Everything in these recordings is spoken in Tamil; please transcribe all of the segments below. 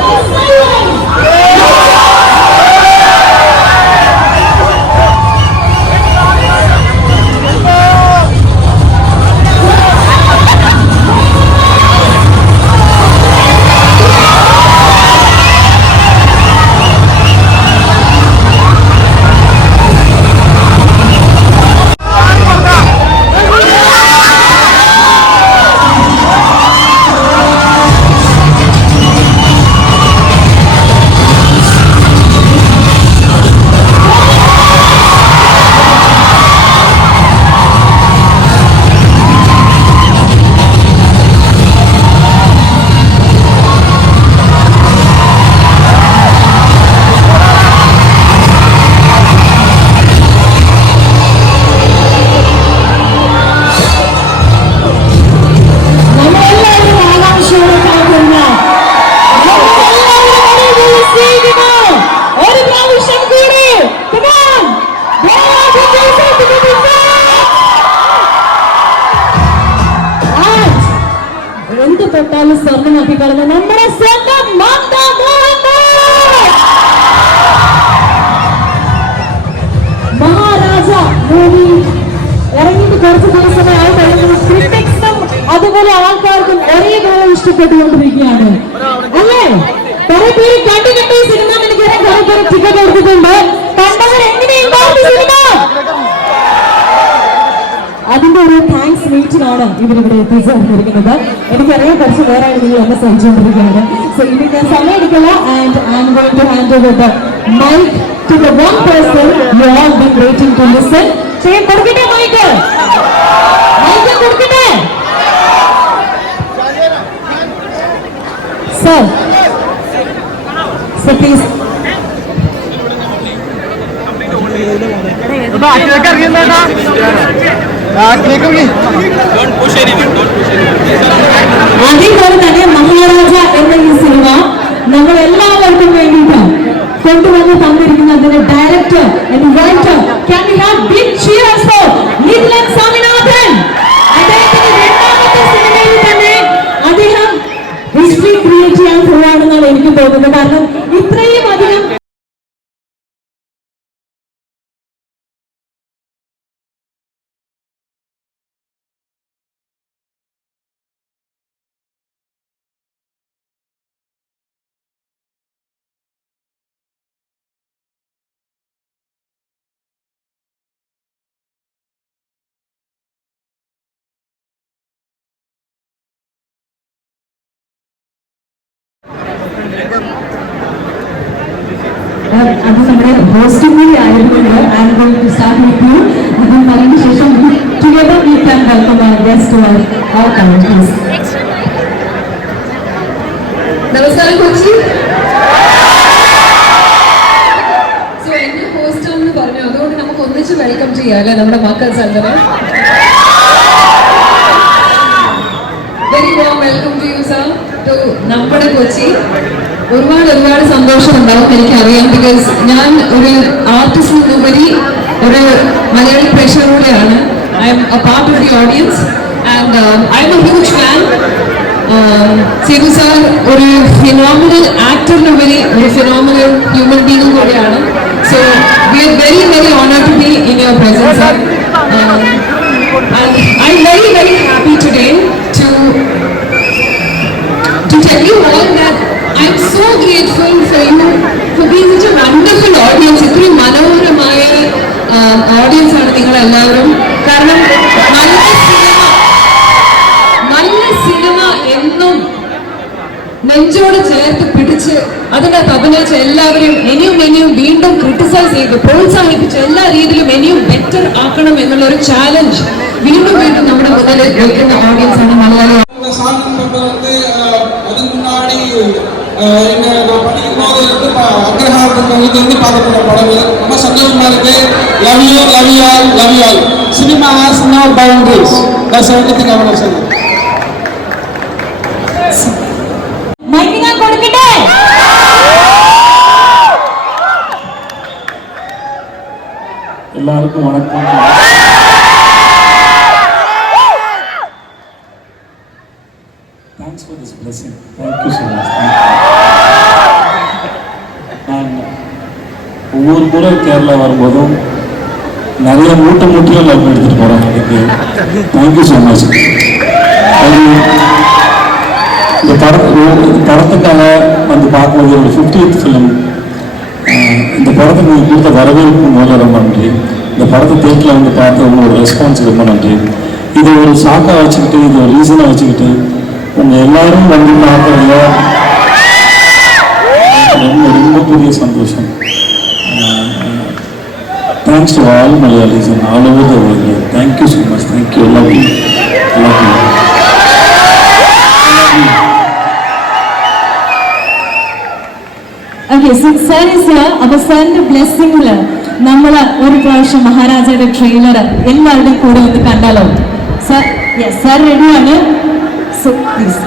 Oh! മൂവി ഇറങ്ങിയിട്ട് കുറച്ച് ദിവസമായി ആയിട്ടുണ്ടെങ്കിൽ ക്രിട്ടിക്സും അതുപോലെ ആൾക്കാർക്കും ഒരേപോലെ ഇഷ്ടപ്പെട്ടുകൊണ്ടിരിക്കുകയാണ്. അല്ലേ? കുറെ പേര് കണ്ടിട്ടുണ്ട് ഈ സിനിമ എനിക്കറിയാം കുറെ പേര് ടിക്കറ്റ് എടുത്തിട്ടുണ്ട്. കണ്ടവർ എങ്ങനെയുണ്ടാവും സിനിമ? അതിന്റെ ഒരു താങ്ക്സ് മീറ്റിനാണ് ഇവരിവിടെ എത്തിച്ചേർന്നിരിക്കുന്നത്. എനിക്കറിയാം കുറച്ച് പേരാണ് നിങ്ങൾ എന്നെ സഹിച്ചുകൊണ്ടിരിക്കുകയാണ് സോ ഞാൻ സമയം എടുക്കില്ല. And I am going to hand over the mic to the one person you all been waiting to listen. Say, "Kurkite mic." Mic kurkite. Sir. sir please. Don't push anyone. Don't push anyone. Andy, sir, അത് നമ്മുടെ ഹോസ്റ്റും കൂടി ആയതുകൊണ്ട് I'm going to start with you അത് പറഞ്ഞ ശേഷം together we can welcome our guest our all കമന്റീസ് നമസ്കാരം കൊച്ചി. സോ എന്റെ ഹോസ്റ്റ് എന്ന് പറഞ്ഞു അതുകൊണ്ട് നമുക്ക് ഒന്നിച്ച് വെൽക്കം ചെയ്യാം അല്ലെ നമ്മുടെ മക്കൾ സെന്ററെ very warm welcome to you sir to നമ്മുടെ കൊച്ചി. ഒരുപാട് ഒരുപാട് സന്തോഷം ഉണ്ടാവും എനിക്കറിയാം. ബിക്കോസ് ഞാൻ ഒരു ആർട്ടിസ്റ്റിനുപരി ഒരു Malayali പ്രേക്ഷകരുടെയാണ്. I'm a part of the audience and I'm a huge fan Sethu sir ഒരു ഫിനോമിനൽ ആക്ടറിനുപരി ഒരു ഫിനോമിനൽ ഹ്യൂമൻ ബീങ്ങും കൂടിയാണ്. So we are very very honour to be in your presence I'm very very happy today to tell you all that I'm for you for being such a wonderful audience. ഇത്രയും മനോഹരമായ ഓഡിയൻസ് ആണ് നിങ്ങൾ എല്ലാവരും കാരണം നല്ല സിനിമ നല്ല സിനിമ എന്നും നെഞ്ചോട് ചേർത്ത് പിടിച്ച് അതിനകത്ത് അഭിനയിച്ച എല്ലാവരെയും ഇനിയും ഇനിയും വീണ്ടും ക്രിട്ടിസൈസ് ചെയ്ത് പ്രോത്സാഹിപ്പിച്ച് എല്ലാ രീതിയിലും ഇനിയും ബെറ്റർ ആക്കണം എന്നുള്ള ചാലഞ്ച് വീണ്ടും വീണ്ടും നമ്മുടെ ഓഡിയൻസ് ആണ് அக்ரஹாரத்துக்கு வந்து வந்து படம். ரொம்ப சந்தோஷமா இருக்கு. Love you love you all love you all cinema has no boundaries that's everything I want to say Kerala வரும்போதும் நிறைய மூட்டை மூட்டையும் லவ் எடுத்துகிட்டு போகிறோம் எனக்கு தேங்க்யூ ஸோ மச் இந்த படத்து இந்த படத்துக்காக வந்து பார்க்கும்போது ஒரு ஃபிஃப்டியத் ஃபிலிம் இந்த படத்துக்கு நீங்கள் கொடுத்த வரவேற்பு முதல்ல ரொம்ப நன்றி. இந்த படத்தை தேட்டில் வந்து பார்த்து உங்களோட ரெஸ்பான்ஸ் ரொம்ப நன்றி. இதை ஒரு சாக்காக வச்சுக்கிட்டு இது ஒரு ரீசனாக வச்சுக்கிட்டு உங்கள் எல்லாரும் வந்து பார்க்குறீங்க ரொம்ப ரொம்ப பெரிய சந்தோஷம். thanks to all Malayalis and all over the world. Thank you so much. Thank you. I love you. I love you. Okay sir is അവസാന്റെ ബ്ലെസ്സിംഗിൽ നമ്മൾ ഒരു പ്രാവശ്യം മഹാരാജയുടെ ട്രെയിലർ എല്ലാവരുടെയും കൂടെ ഒന്ന് കണ്ടാലോ സാർ യെസ് സാർ റെഡിയാണ് so please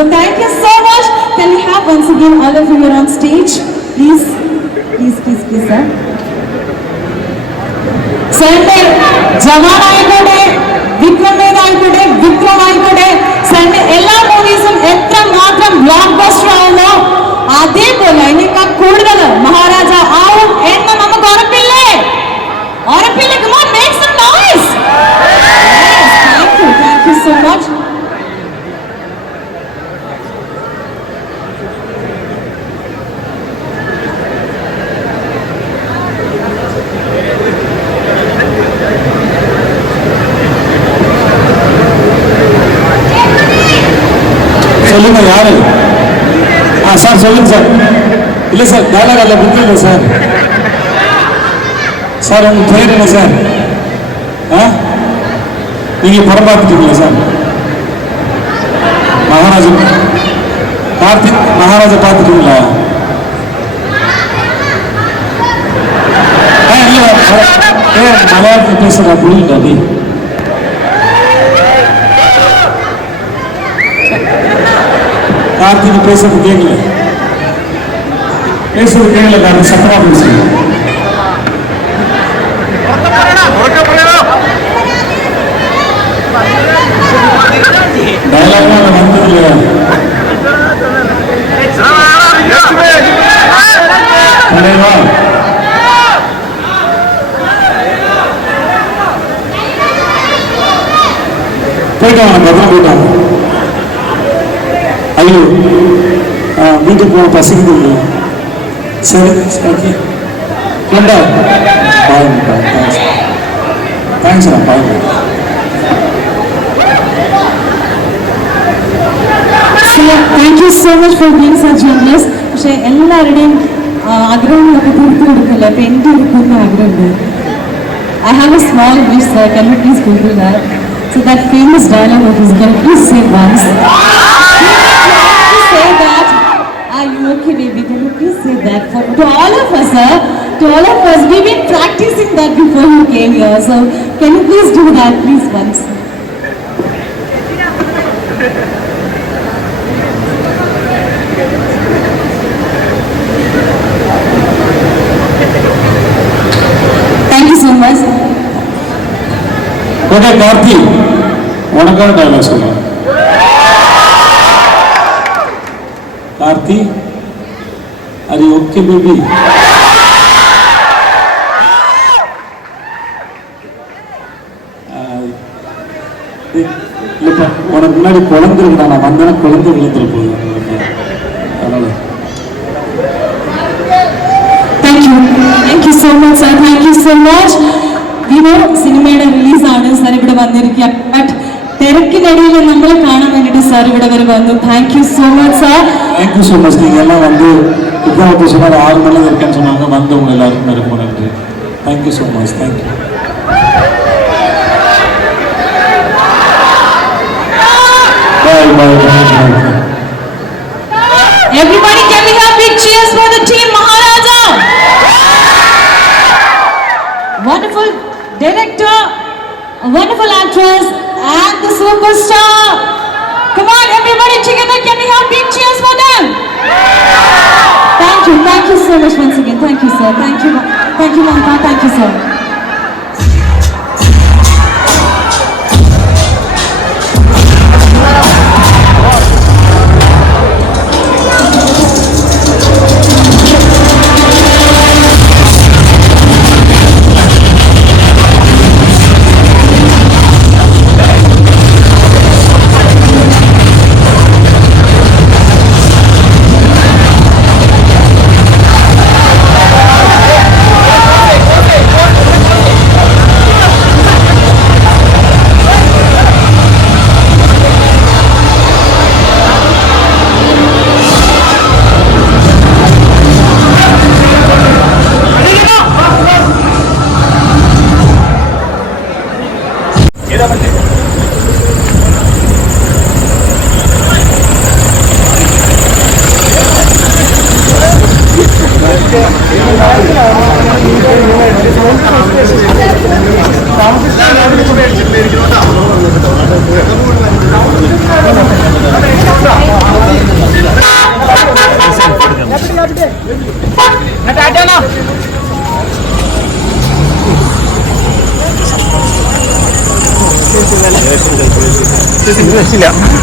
വിശ്വസിക്കുന്നു so thank you so much can you have once again all of you on stage please please please please sir സാറിന്റെ ജവാൻ ആയിക്കോട്ടെ വിക്രം വേദ് ആയിക്കോട്ടെ വിക്രം ആയിക്കോട്ടെ സാറിന്റെ എല്ലാ മൂവീസും എത്ര മാത്രം ബ്ലോക്ക് ബസ്റ്റർ ആവുമോ അതേപോലെ അതിനേക്കാൾ കൂടുതൽ മഹാരാജ ആവും എന്ന് നമുക്ക് ഉറപ്പില്ലേ ഉറപ്പില്ലേ சொல்லுங்க யாரு? ஆ சார் சொல்லுங்க சார். இல்லை சார் டயலாக் அதில் கொடுத்துருங்க சார். சார் உங்க பேர் என்ன சார். ஆ? நீங்கள் படம் பார்த்துட்டீங்களா சார்? மகாராஜா கார்த்திக் மகாராஜா பார்த்துட்டீங்களா? ஆ இல்லை ஏ மலையாளத்தில் பேசுகிறா புரியல அப்படி கார்த்திக் பேசுறது கேட்கல பேசுறது கேட்கல கார்த்திக் சத்தமா பேசுங்க. டயலாக்லாம் வந்தது இல்லையா தலைவா. போயிட்டாங்க பத்திரம் போயிட்டாங்க ஐயோ ஆ, வீட்டுக்கு போக பசிக்குது இல்லை சரி ஓகே ஏண்டா பாருங்கப்பா தேங்க்ஸ் தேங்க்ஸ்ண்ணா பாருங்க thank you so much for being so generous പക്ഷെ എല്ലാവരുടെയും ആ, ആഗ്രഹങ്ങളൊക്കെ തീർത്തു കൊടുക്കില്ല അപ്പൊ എൻ്റെ ഒരു കുഞ്ഞ ആഗ്രഹമുണ്ട് I have a small wish sir can you please google that so that famous dialogue of his can please say once say that that for to all of us, sir? To all of us, we've been practicing that before you came here. So can you please do that, please, once? Thank you so much. Okay Karthi உனக்கான டைலாக் சொல்லுங்க கார்த்தி அது ஓகே பேபி இல்லைப்பா உனக்கு முன்னாடி குழந்தை இருந்தா நான் வந்தேன்னா குழந்தை விழுந்துற போகுது அதனால Thank you. Thank you so much, sir. Thank you so much. You know, സിനിമയുടെ റിലീസ് ആണ് സാർ ഇവിടെ വന്നിരിക്കുക ബട്ട് തിരക്കിനിടയിൽ നമ്മളെ കാണാൻ വേണ്ടിയിട്ട് സാർ ഇവിടെ വരെ വന്നു thank you so much sir thank you so much நீங்கள் எல்லாம் வந்து இப்போ சொன்னார் ஆறு மணி இருக்கேன்னு சொன்னாங்க வந்தவங்க எல்லாருக்கும் ரொம்ப நன்றி thank you so much thank you bye bye bye Everybody, can we have big cheers for the team Maharaja? Wonderful director, a wonderful actress, and the superstar. Come on, everybody together, can we have big cheers for them? Thank you, thank you so much once again. Thank you, sir. Thank you, thank you, Mamta. Thank you, sir. Çekil.